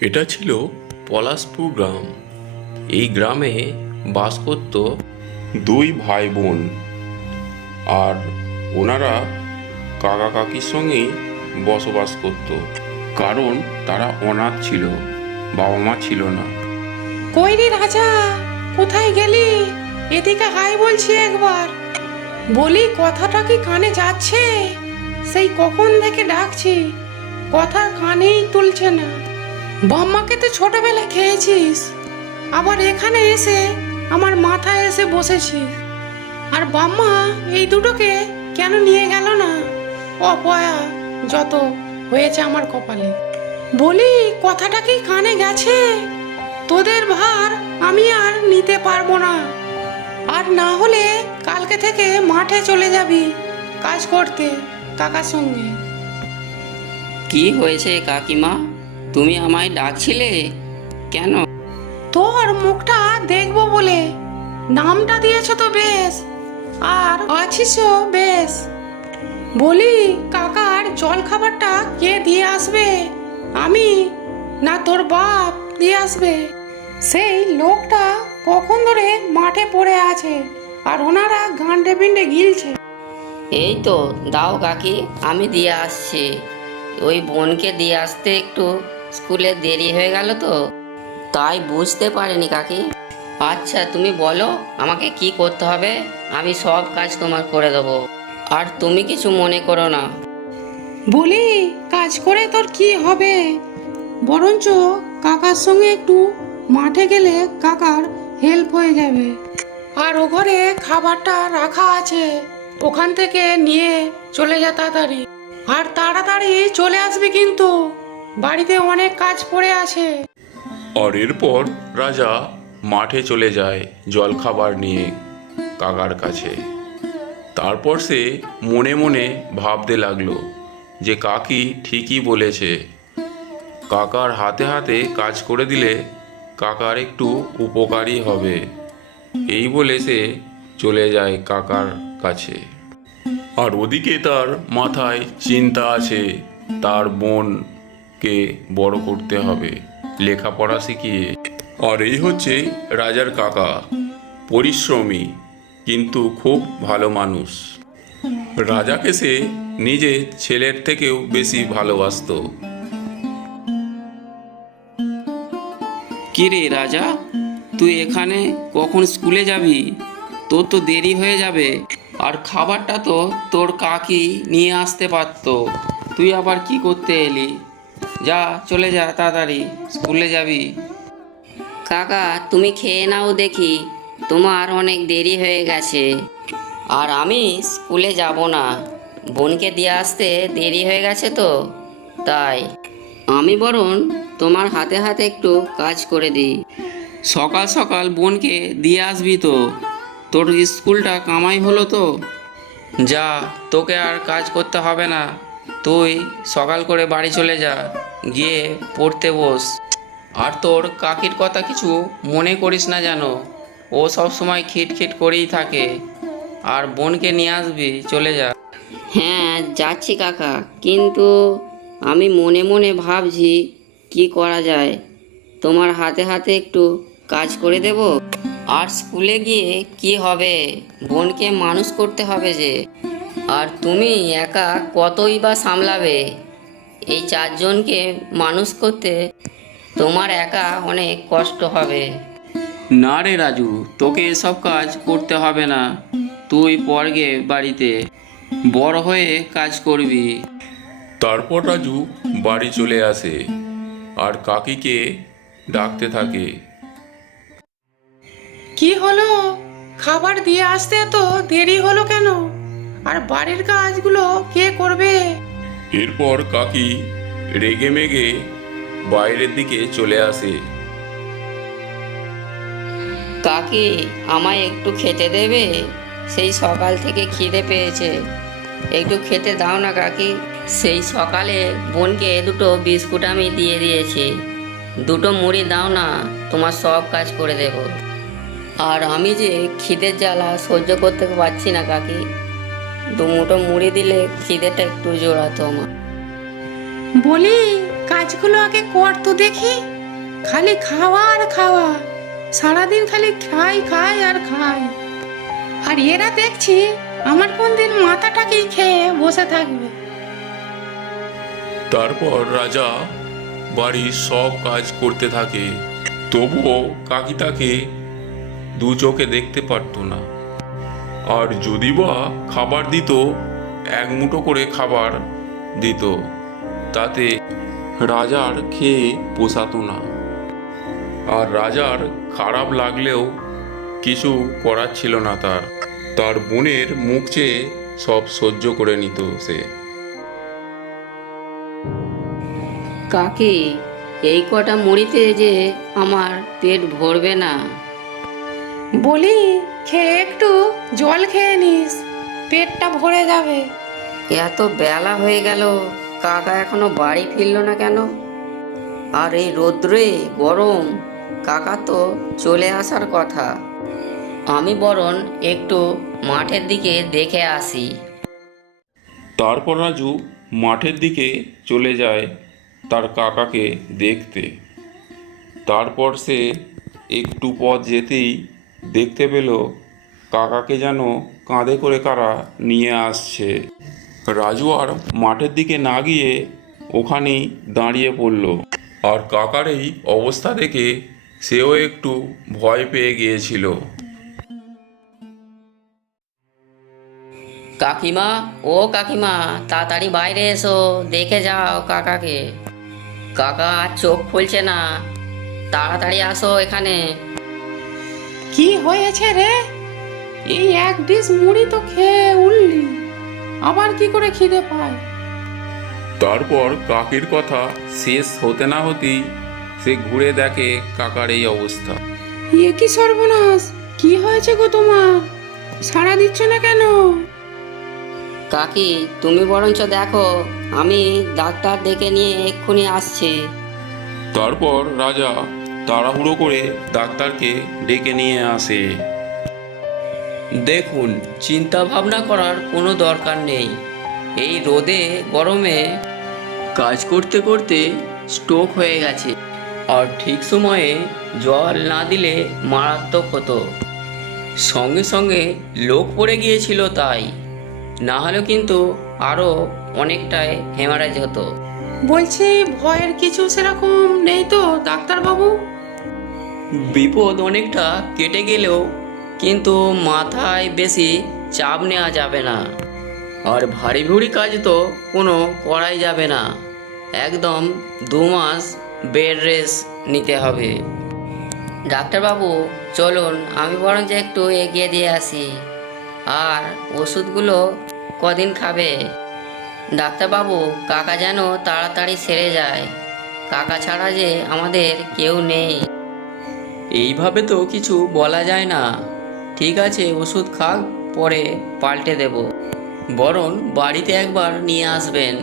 এটা ছিল পলাশপুর গ্রাম। এই গ্রামে বাস করত দুই ভাই বোন আর ওনারা কাকা কাকির সঙ্গেই বসবাস করত। কারণ তারা অনাথ ছিল বাবা মা ছিল না। কই রে রাজা? কোথায় গেলি? এদিকে হাই বলছি একবার। বলি, কথাটা কি কানে যাচ্ছে? সেই কখন থেকে ডাকছি? কথা কানেই তুলছে না। বাম্মাকে তো ছোটবেলায় খেয়েছিস? আবার এখানে এসে আমার মাথায় এসে বসেছিস? আর বাম্মা এই দুটোকে কেন নিয়ে গেল না? অপয়া যত হয়েছে আমার কপালে। বলি, কথাটা কি কানে গেছে? তোদের ভার আমি আর নিতে পারব না। আর না হলে কালকে থেকে মাঠে চলে যাবি কাজ করতে কাকার সঙ্গে। কি হয়েছে কাকিমা? তুমি আমায় ডাকছিলে? কেন? তোর মুখটা দেখব বলে। নামটা দিয়েছ তো বেশ। আর আছিসও বেশ। বলি কাকার জল খাবারটা কে দিয়ে আসবে? আমি? না তোর বাপ দিয়ে আসবে? সেই লোকটা কখন ধরে মাঠে পড়ে আছে আর ওনারা গান্ডে পিন্ডে গিলছে। এই তো দাও কাকি আমি দিয়ে আসছি। ওই বোনকে দিয়ে আসতে একটু স্কুলে দেরি হয়ে গেল তো? তাই বুঝতে পারিনি কাকি। আচ্ছা তুমি বলো আমাকে কি করতে হবে? আমি সব কাজ তোমার করে দেবো। আর তুমি কিছু মনে করো না। বলি কাজ করে তোর কি হবে? বরঞ্চ কাকার সঙ্গে একটু মাঠে গেলে কাকার হেল্প হয়ে যাবে। আর ও ঘরে খাবারটা রাখা আছে ওখান থেকে নিয়ে চলে যা তাড়াতাড়ি। আর তাড়াতাড়ি চলে আসবি কিন্তু। বাড়িতে অনেক কাজ পড়ে আছে। আর এরপর রাজা মাঠে চলে যায় জলখাবার নিয়ে কাকার কাছে। তারপর সে মনে মনে ভাবতে লাগল যে কাকি ঠিকই বলেছে। কাকার হাতে হাতে কাজ করে দিলে কাকার একটু উপকারী হবে। এই বলে সে চলে যায় কাকার কাছে। আর ওদিকে তার মাথায় চিন্তা আছে, তার বোনকে বড় করতে হবে? লেখাপড়া শিখিয়ে? আর এই হচ্ছে রাজার কাকা, পরিশ্রমী, কিন্তু খুব ভালো মানুষ। রাজাকে সে নিজে ছেলের থেকেও বেশি ভালোবাসতো। কি রে রাজা? তুই এখানে কখন স্কুলে যাবি? তোর তো দেরি হয়ে যাবে। আর খাবারটা তো তোর কাকি নিয়ে আসতে পারতো। তুই আবার কি করতে এলি? যা চলে যা তাড়াতাড়ি স্কুলে যাবি। কাকা তুমি খেয়ে নাও দেখি তোমার অনেক দেরি হয়ে গেছে। আর আমি স্কুলে যাব না। বোনকে দিয়ে আসতে দেরি হয়ে গেছে তো তাই। আমি বরং তোমার হাতে হাতে একটু কাজ করে দিই। সকাল সকাল বোনকে দিয়ে আসবি তো। তোর স্কুলটা কামাই হলো তো। যা তোকে আর কাজ করতে হবে না। তুই সকাল করে বাড়ি চলে যা, গিয়ে পড়তে বস। আর তোর কাকির কথা কিছু মনে করিস না যেন। ও সব সময় খিটখিট করেই থাকে। আর বোনকে নিয়ে আসবি, চলে যা। হ্যাঁ যাচ্ছি কাকা। কিন্তু আমি মনে মনে ভাবছি কি করা যায়। তোমার হাতে হাতে একটু কাজ করে দেব। আর স্কুলে গিয়ে কি হবে? বোনকে মানুষ করতে হবে যে। আর তুমি একা কতই বা সামলাবে? এই চারজনকে মানুষ করতে তোমার একা অনেক কষ্ট হবে। না রে রাজু তোকে এসব কাজ করতে হবে না। তুই পরগে বাড়িতে। বড় হয়ে কাজ করবি। তারপর রাজু বাড়ি চলে আসে আর কাকিকে ডাকতে থাকে। কি হলো? খাবার দিয়ে আসতে এত দেরি হলো কেন? আর বাড়ির কাজগুলো কে করবে? এরপর কাকি রেগে মেগে বাইরের দিকে চলে আসে। কাকি আমায় একটু খেতে দেবে? সেই সকাল থেকে খিদে পেয়েছে। একটু খেতে দাও না কাকি। সেই সকালে বোনকে দুটো বিস্কুট আমি দিয়ে দিয়েছি। দুটো মুড়ি দাও না তোমার সব কাজ করে দেব। আর আমি যে খিদের জ্বালা সহ্য করতে পারছি না কাকি। দু মুঠো মুড়ি দিলে খিদেটা একটু জোড়াতো আমার। বলি কাজগুলো আগে কর তো দেখি। খালি খাওয়া আর খাওয়া। সারাদিন খালি খাই খাই আর খাই। আর এরা দেখছি আমার কোন দিন মাথাটাকেই খেয়ে বসে থাকবে। তারপর রাজা বাড়ির সব কাজ করতে থাকে। তবুও কাকি তাকে দু চোখে দেখতে পারত না। আর যদি বা খাবার দিত, এক মুঠো করে খাবার দিত, তাতে রাজার খেয়ে পোষাতো না। আর রাজার খারাপ লাগলেও কিছু করার ছিল না তার। তার বোনের মুখ চেয়ে সব সহ্য করে নিত সে। কাকে, এই কটা মুড়িতে যে আমার পেট ভরবে না। বলি খেয়ে একটু জল খেয়ে নিস পেটটা ভরে যাবে। এত বেলা হয়ে গেল কাকা এখনও বাড়ি ফিরলো না কেন? আর এই রোদ্রে গরম কাকা তো চলে আসার কথা। আমি বরং একটু মাঠের দিকে দেখে আসি। তারপর রাজু মাঠের দিকে চলে যায় তার কাকাকে দেখতে। তারপর সে একটু পথ যেতেই দেখতে পেল কাকাকে যেন কাঁধে করে কারা নিয়ে আসছে। রাজু আর মাঠের দিকে না গিয়ে ওখানেই দাঁড়িয়ে পড়ল। আর কাকার এই অবস্থা দেখে সেও একটু ভয় পেয়ে গিয়েছিল। কাকিমা, ও কাকিমা, তাড়াতাড়ি বাইরে এসো, দেখে যাও কাকাকে। কাকা চোখ খুলছে না। তাড়াতাড়ি আসো এখানে। কি হয়েছে রে? এই এক ডিশ মুড়ি তো খেয়ে উঠলি আবার কি করে খিদে পায়? তারপর কাকির কথা শেষ হতে না হতেই সে ঘুরে দেখে কাকার এই অবস্থা। এ কি সর্বনাশ কি হয়েছে গো তোমার? সাড়া দিচ্ছ না কেন? কাকি তুমি বরঞ্চ দেখো আমি ডাক্তার ডেকে নিয়ে এক্ষুনি আসছি। তারপর রাজা তাড়াহুড়ো করে ডাক্তারকে ডেকে নিয়ে আসে। দেখুন চিন্তা ভাবনা করার কোনো দরকার নেই। এই রোদে গরমে কাজ করতে করতে স্ট্রোক হয়ে গেছে। আর ঠিক সময়ে জল না দিলে মারাত্মক হতো। সঙ্গে সঙ্গে লোক পড়ে গিয়েছিল তাই। না হলেও কিন্তু আরও অনেকটাই হেমারেজ হতো। বলছি ভয়ের কিছু সেরকম নেই তো ডাক্তারবাবু? বিপদ অনেকটা কেটে গেলেও কিন্তু মাথায় বেশি চাপ নেওয়া যাবে না। আর ভারী ভুড়ি কাজ তো কোনো করাই যাবে না। একদম দু মাস বেড রেস্ট নিতে হবে। ডাক্তারবাবু, চলুন, আমি বরঞ্চ একটু এগিয়ে দিয়ে আসি। আর ওষুধগুলো কদিন খাবে? ডাক্তারবাবু, কাকা যেন তাড়াতাড়ি সেরে যায়। কাকা ছাড়া যে আমাদের কেউ নেই। এইভাবে তো কিছু বলা যায় না। ঠিক আছে ওষুধ খাক পরে পাল্টে দেব। বরং বাড়িতে একবার নিয়ে আসবেন।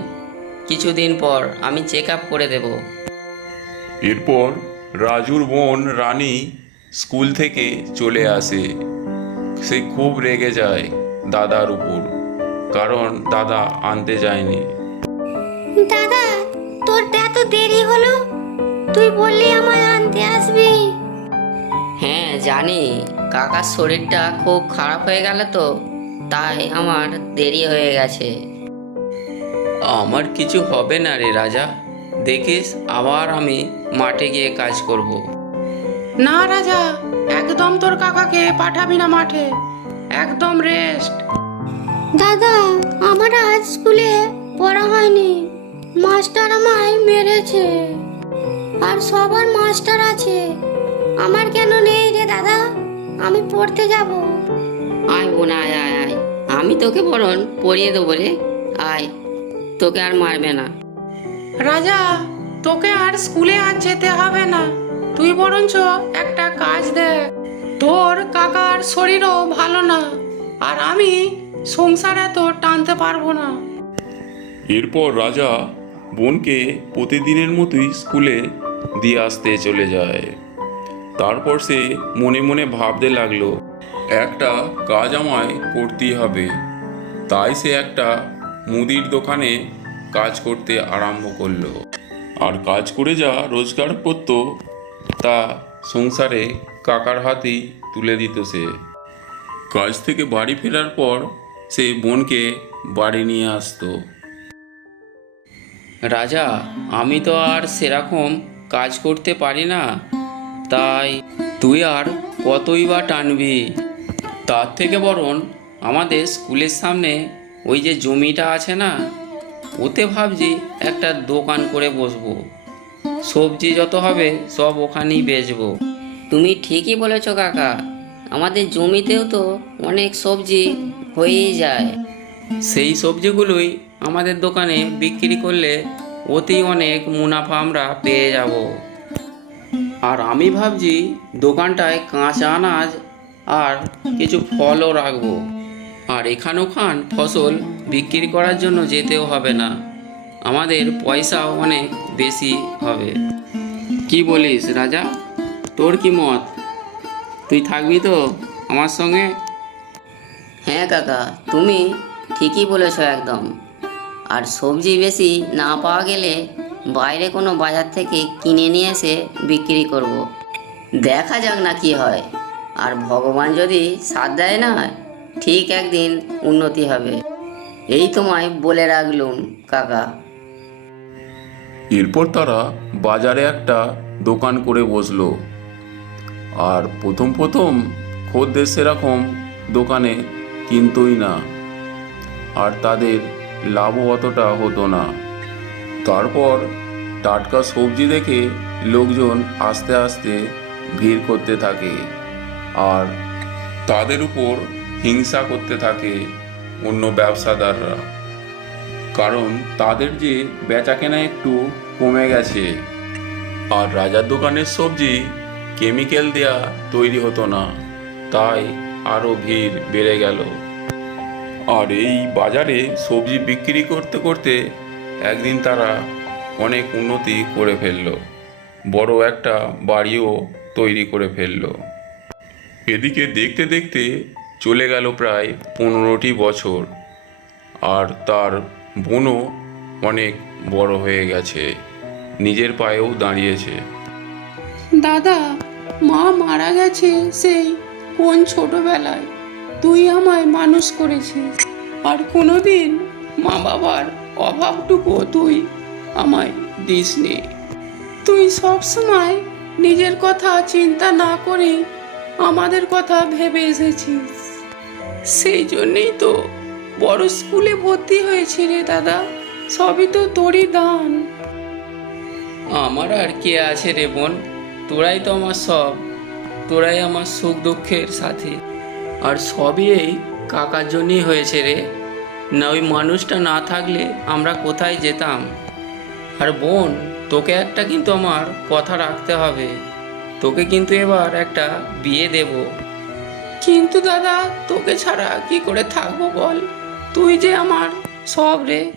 কিছুদিন পর আমি চেক আপ করে দেবো। এরপর রাজুর বোন রানী স্কুল থেকে চলে আসে। সে খুব রেগে যায় দাদার উপর কারণ দাদা আনতে যায়নি। দাদা তোর এত দেরি হলো? তুই বললি আমায় আনতে আসবি হ্যাঁ জানি কাকার শরীরটা খুব খারাপ হয়ে গেল তো তাই আমার দেরি হয়ে গেছে। আমার কিছু হবে না রে রাজা। দেখিস আবার আমি মাঠে গিয়ে কাজ করব। না রাজা একদম তোর কাকাকে পাঠাবি না মাঠে। একদম রেস্ট। দাদা আমার আজ স্কুলে পড়া হয়নি। মাস্টার আমায় মেরেছে। আর সবার মাস্টার আছে। আমার কেন নেই রে দাদা? আমি পড়তে যাব। আয় বোন আয় আয় আয়। আমি তোকে বরণ পড়িয়ে দেবো রে। আয়। তোকে আর মারবে না। রাজা তোকে আর স্কুলে আর যেতে হবে না। তুই বরঞ্চ একটা কাজ দেখ। তোর কাকার শরীরও ভালো না আর আমি সংসারে তো টানতে পারব না। এরপর রাজা বোনকে প্রতিদিনের মতোই স্কুলে দিয়ে আসতে চলে যায়। তারপর সে মনে মনে ভাবতে লাগল, একটা কাজ আমায় করতেই হবে। তাই সে একটা মুদির দোকানে কাজ করতে আরম্ভ করল। আর কাজ করে যা রোজগার করত, তা সংসারে কাকার হাতেই তুলে দিত সে। কাজ থেকে বাড়ি ফেরার পর সে বোনকে বাড়ি নিয়ে আসতো। রাজা, আমি তো আর সেরকম কাজ করতে পারি না। তাই তুই আর কতই বা টানবি? তার থেকে বরং আমাদের স্কুলের সামনে ওই যে জমিটা আছে না ওতে ভাবছি একটা দোকান করে বসবো। সবজি যত হবে সব ওখানেই বেচবো। তুমি ঠিকই বলেছ কাকা। আমাদের জমিতেও তো অনেক সবজি হয়েই যায়। সেই সবজিগুলোই আমাদের দোকানে বিক্রি করলে অতি অনেক মুনাফা আমরা পেয়ে যাব। আর আমি ভাবছি দোকানটায় কাঁচা আনাজ আর কিছু ফলও রাখব। আর এখান ওখান ফসল বিক্রি করার জন্য যেতেও হবে না। আমাদের পয়সাও অনেক বেশি হবে। কি বলিস রাজা? তোর কি মত? তুই থাকবি তো আমার সঙ্গে? হ্যাঁ কাকা, তুমি ঠিকই বলেছ একদম। আর সবজি বেশি না পাওয়া গেলে বাইরে কোনো বাজার থেকে কিনে নিয়ে এসে বিক্রি করব। দেখা যাক না কি হয়। আর ভগবান যদি সাথ দেয় না, ঠিক একদিন উন্নতি হবে। এই তোমায় বলে রাখলুম, কাকা। এরপর তারা বাজারে একটা দোকান করে বসল। আর প্রথম প্রথম খদ্দের সেরকম দোকানে কিনতই না। আর তাদের লাভও অতটা হতো না। তারপর টাটকা সবজি দেখে লোকজন আস্তে আস্তে ভিড় করতে থাকে আর তাদের উপর হিংসা করতে থাকে অন্য ব্যবসাদাররা। কারণ তাদের যে বেচাকেনা একটু কমে গেছে। আর রাজার দোকানের সবজি কেমিক্যাল দেয়া তৈরি হতো না, তাই আরও ভিড় বেড়ে গেল। আর এই বাজারে সবজি বিক্রি করতে করতে একদিন তারা অনেক উন্নতি করে ফেলল। বড় একটা বাড়িও তৈরি করে ফেলল। এদিকে দেখতে দেখতে চলে গেল প্রায় পনেরোটি বছর। আর তার বোনও অনেক বড় হয়ে গেছে। নিজের পায়েও দাঁড়িয়েছে। দাদা, মা মারা গেছে সেই কোন ছোটবেলায়? তুই আমায় মানুষ করেছিস। আর কোনোদিন মা বাবার অভাবটুকু তুই আমায় দিসনি। তুই সব সময় নিজের কথা চিন্তা না করে আমাদের কথা ভেবে এসেছিস। সেই জন্যেই তো বড় স্কুলে ভর্তি হয়েছি রে দাদা, সবই তো তোরই দান। আমার আর কে আছে রে বোন? তোরাই তো আমার সব, তোরাই আমার সুখ দুঃখের সাথে। আর সবই এই কাকার জন্যই হয়েছে রে। না, ওই মানুষটা না থাকলে আমরা কোথায় যেতাম? আর বোন, তোকে একটা কিন্তু আমার কথা রাখতে হবে। তোকে কিন্তু এবার একটা বিয়ে দেব। কিন্তু দাদা, তোকে ছাড়া কি করে থাকব বল? তুই যে আমার সব রে।